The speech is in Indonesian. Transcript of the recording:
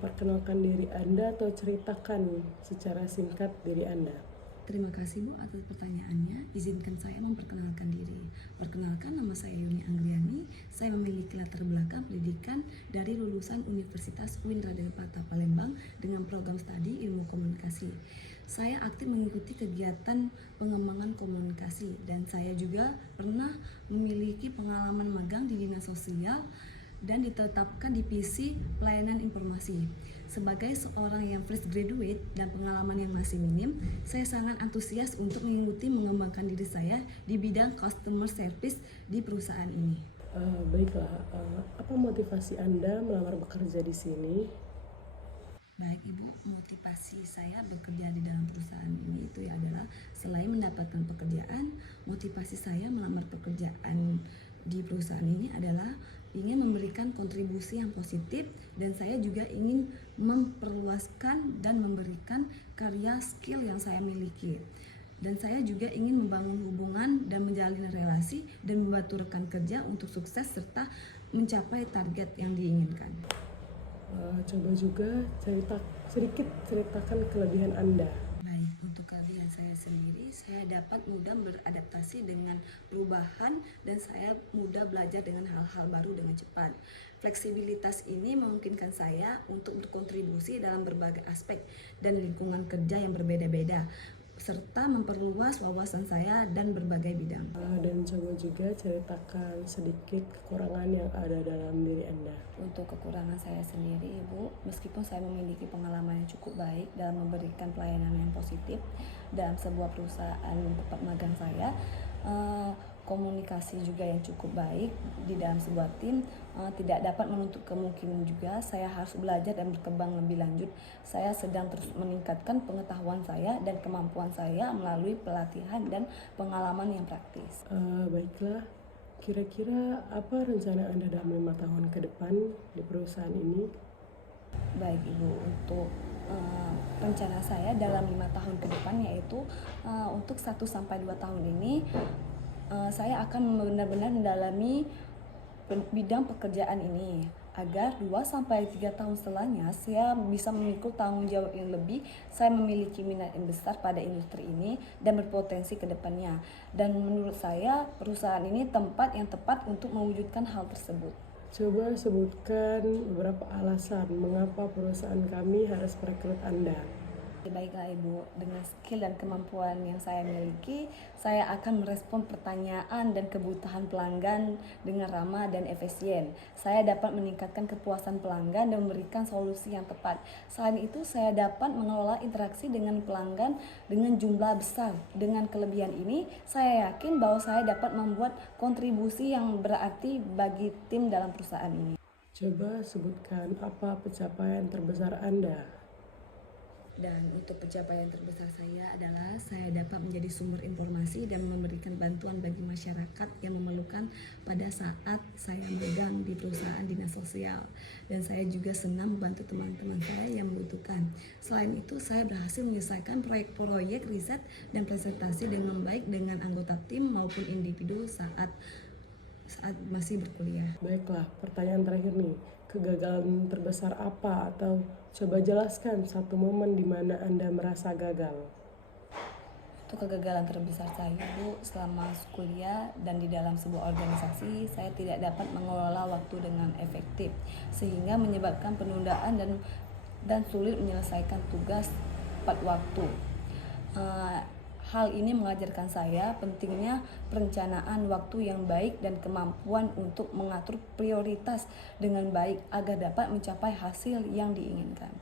perkenalkan diri Anda atau ceritakan secara singkat diri Anda. Terima kasih Bu atas pertanyaannya. Izinkan saya memperkenalkan diri. Perkenalkan, nama saya Yuni Anggriani. Saya memiliki latar belakang pendidikan dari lulusan Universitas UIN Raden Patah Palembang dengan program studi Ilmu Komunikasi. Saya aktif mengikuti kegiatan pengembangan komunikasi dan saya juga pernah memiliki pengalaman magang di Dinas Sosial dan ditetapkan di PC Pelayanan Informasi. Sebagai seorang yang fresh graduate dan pengalaman yang masih minim, saya sangat antusias untuk mengikuti mengembangkan diri saya di bidang customer service di perusahaan ini. Baiklah, apa motivasi Anda melamar bekerja di sini? Baik Ibu, motivasi saya bekerja di dalam perusahaan ini itu adalah selain mendapatkan pekerjaan, motivasi saya melamar pekerjaan di perusahaan ini adalah ingin memberikan kontribusi yang positif dan saya juga ingin memperluaskan dan memberikan karya skill yang saya miliki. Dan saya juga ingin membangun hubungan dan menjalin relasi dan membantu rekan kerja untuk sukses serta mencapai target yang diinginkan. Coba juga sedikit ceritakan kelebihan Anda. Baik, untuk kelebihan saya sendiri, saya dapat mudah beradaptasi dengan perubahan dan saya mudah belajar dengan hal-hal baru dengan cepat. Fleksibilitas ini memungkinkan saya untuk berkontribusi dalam berbagai aspek dan lingkungan kerja yang berbeda-beda, serta memperluas wawasan saya dan berbagai bidang. Dan coba juga ceritakan sedikit kekurangan yang ada dalam diri Anda. Untuk kekurangan saya sendiri, Ibu, meskipun saya memiliki pengalaman yang cukup baik dalam memberikan pelayanan yang positif dalam sebuah perusahaan tempat magang saya, komunikasi juga yang cukup baik di dalam sebuah tim, tidak dapat menutup kemungkinan juga saya harus belajar dan berkembang lebih lanjut. Saya sedang terus meningkatkan pengetahuan saya dan kemampuan saya melalui pelatihan dan pengalaman yang praktis. Baiklah, kira-kira apa rencana Anda dalam 5 tahun ke depan di perusahaan ini? Baik Ibu, untuk rencana saya dalam 5 tahun ke depan yaitu untuk 1-2 tahun ini saya akan benar-benar mendalami bidang pekerjaan ini agar 2-3 tahun setelahnya saya bisa memikul tanggung jawab yang lebih. Saya memiliki minat yang besar pada industri ini dan berpotensi ke depannya. Dan menurut saya perusahaan ini tempat yang tepat untuk mewujudkan hal tersebut. Coba sebutkan beberapa alasan mengapa perusahaan kami harus merekrut Anda. Baiklah Ibu, dengan skill dan kemampuan yang saya miliki, saya akan merespon pertanyaan dan kebutuhan pelanggan dengan ramah dan efisien. Saya dapat meningkatkan kepuasan pelanggan dan memberikan solusi yang tepat. Selain itu, saya dapat mengelola interaksi dengan pelanggan dengan jumlah besar. Dengan kelebihan ini, saya yakin bahwa saya dapat membuat kontribusi yang berarti bagi tim dalam perusahaan ini. Coba sebutkan apa pencapaian terbesar Anda. Dan untuk pencapaian terbesar saya adalah saya dapat menjadi sumber informasi dan memberikan bantuan bagi masyarakat yang memerlukan pada saat saya magang di perusahaan dinas sosial. Dan saya juga senang membantu teman-teman saya yang membutuhkan. Selain itu, saya berhasil menyelesaikan proyek-proyek riset dan presentasi dengan baik dengan anggota tim maupun individu saat masih berkuliah. Baiklah, pertanyaan terakhir nih. Kegagalan terbesar apa atau coba jelaskan satu momen di mana Anda merasa gagal. Untuk kegagalan terbesar saya Bu, selama kuliah dan di dalam sebuah organisasi, saya tidak dapat mengelola waktu dengan efektif sehingga menyebabkan penundaan dan sulit menyelesaikan tugas tepat waktu. Hal ini mengajarkan saya pentingnya perencanaan waktu yang baik dan kemampuan untuk mengatur prioritas dengan baik agar dapat mencapai hasil yang diinginkan.